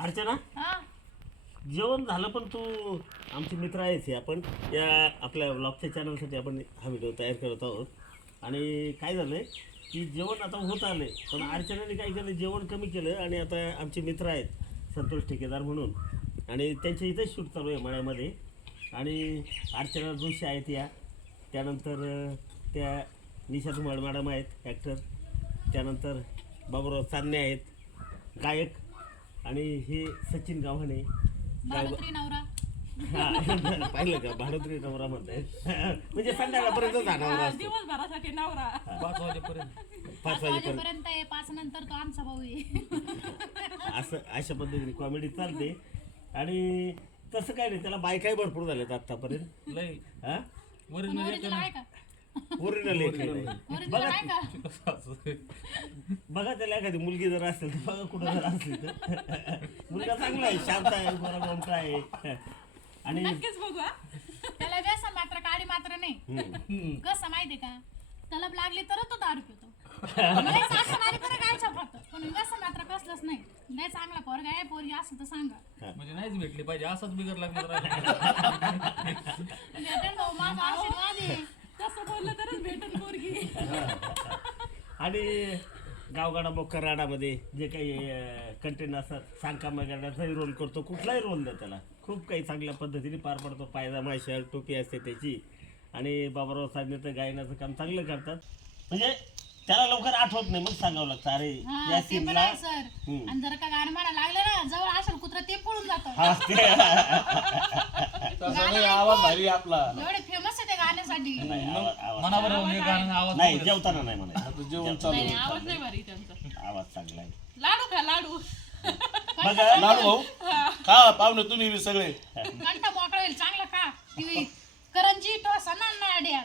अर्चना जेवण झालं पण तू आमचे मित्र आहेस हे आपण या आपल्या ब्लॉगच्या चॅनलसाठी आपण हा व्हिडिओ तयार करत आहोत. आणि काय झालंय की जेवण आता होत आले पण अर्चनाने काय केलं जेवण कमी केलं आणि आता आमचे मित्र आहेत संतोष ठेकेदार म्हणून आणि त्यांच्या इथेच शूट चालू आहे मळ्यामध्ये. आणि अर्चना जोशी आहेत या, त्यानंतर त्या निशा धुमाळ मॅडम आहेत ॲक्टर, त्यानंतर बाबूराव चांदणे आहेत गायक आणि हे सचिन गाव्हाणे पाहिलं का भाडोत्री नवरा म्हणतायत म्हणजे संध्याकाळपर्यंत नवरा दिवसभरासाठी नवरा 5 वाजेपर्यंत 5 वाजेपर्यंत 5 नंतर तो आमचा भाऊ आहे. असं अशा पद्धतीने कॉमेडी चालते. आणि तसं काय नाही, त्याला बायकाही भरपूर झाल्यात आतापर्यंत लय हा ओरिजिनल आहे का? ओरिजिनल ओरिजिनल आहे का? बघा त्याला एखादी मुलगी जर असेल तर बघा कुठं जर असली तर मुलगा चांगला आहे, शांत आहे, बरा मोठा आहे. आणि नक्कीच बघू हा. त्याला व्यसन मात्र काळी मात्र नाही. कसं माहितीये का, तलब लागली तर तो दारू पितो. लय सासू आली तर काय छापतो, पण व्यसन मात्र कसलंच नाही. लय चांगला पोरगा आहे, पोरगी असं तर सांगा. म्हणजे नाहीच भेटली पाहिजे असंच बिगर लागलं भेटेल भाऊ, माझा आशीर्वाद आहे. तसं बोललं तरच भेटेल पोरगी. आणि गावगाडा मोक्का राडामध्ये जे काही कंटेंट असतात सांगकामा करण्याचाही रोल करतो, कुठलाही रोल द्या त्याला खूप काही चांगल्या पद्धतीने पार पडतो. पायजामा शर्ट टोपी असते त्याची. आणि बाबाराव साधने तर गायनाचं काम चांगलं करतात, म्हणजे त्याला लवकर आठवत नाही मग सांगावं लागतं अरे हा, या ते पण सीनला आहे सर. आणि जर का गाणं म्हणा लागलं ना, जवळ असेल कुत्रा ते पळून जातं. हा ते तसं नाही आवाज भारी आपला एवढे फेमस आहे ते गाण्यासाठी. नाही, आवाज मनावर राहून एक गाणं आवाज नाही जेवताना नाही म्हणायचं, आता जेवण चालू नाही, आवाज नाही भारी त्यांचा. आवाज चांगला आहे. लाडू खा लाडू. बघा लाडू भाऊ खा पाहुणे तुम्ही बी सगळे कंटा मोकळा होईल चांगला खा. ती करंजी टोसा ना नाड्या.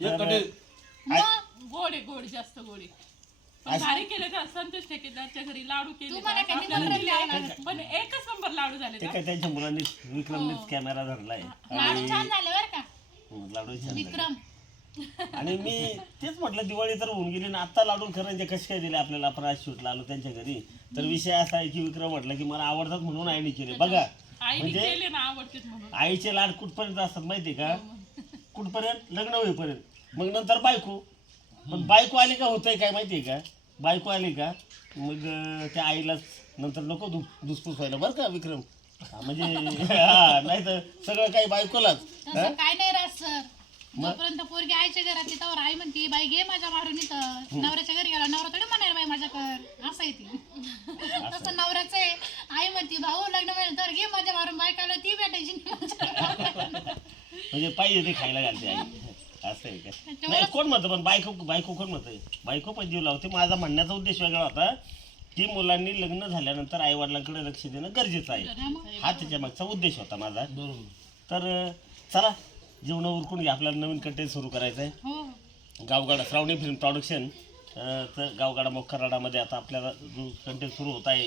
एक कडे मग गोड आहे, गोड जास्त गोड आहे. पण भारी केले का संतोष ठेकेदारच्या घरी लाडू केले तुम्हाला का? काही आपल्याला निमंत्रण दिले. द्यावं लागत. पण एकच नंबर लाडू झाले ते का? काय त्यांच्या मुलांनी विक्रमनीच कॅमेरा धरलाय लाडू छान झाले बरं का लाडू छान झाले. विक्रम. आणि मी तेच म्हटलं दिवाळी तर होऊन गेली ना, आता लाडू खरं कसे काय दिले आपल्याला. आपण आज शूटला आलो त्यांच्या घरी तर विषय असा आहे की विक्रम म्हटलं की मला आवडतात म्हणून आईने केले. बघा आईने म्हणजे केले ना आवडतेच म्हणून. आईचे लाड कुठपर्यंत असतात माहितीये का, कुठपर्यंत लग्न होईपर्यंत, मग नंतर बायको. पण बायको आली का होतंय काय माहितीये का, बायको आली का मग त्या आईलाच नंतर नको दुसपूस व्हायला बरं का विक्रम. म्हणजे नाही तर सगळं काही बायकोलाच. तसं काय नाही राहत सर. जोपर्यंत पोरगी आईच्या घरात येते त्यावर आई म्हणते बाई घे माझ्या मारून इथं. नवऱ्याच्या घरी गेला नवरा थोडी म्हणाल बाई माझ्याकडं, असं आहे ती. तसं नवऱ्याचं आहे, आई म्हणते भाऊ लग्न व्हायला तर घे माझ्या मारून, बायकाला ती भेटायची म्हणजे पाहिजे ते खायला घालते आई, असं आहे का. नाही कोण म्हणतं, पण बायको कोण म्हणतंय, बायको पण जीव लावते. माझा म्हणण्याचा उद्देश वेगळा होता की मुलांनी लग्न झाल्यानंतर आई वडिलांकडे लक्ष देणं गरजेचं आहे, हा त्याच्या मागचा उद्देश होता माझा. तर चला जेवण उरकून घ्या, आपल्याला नवीन कंटेंट सुरू करायचं आहे. गावगाडा श्रावणी फिल्म प्रोडक्शन तर गावगाडा मोक्खाराडामध्ये आता आपल्याला जो कंटेंट सुरू होत आहे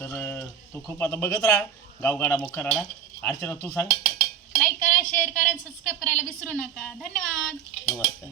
तर तो खूप आता बघत राहा गावगाडा मोक्खाराडा. अर्चना तू सांग. लाईक करा, शेअर करा, सबस्क्राईब करायला विसरू नका. धन्यवाद. नमस्कार.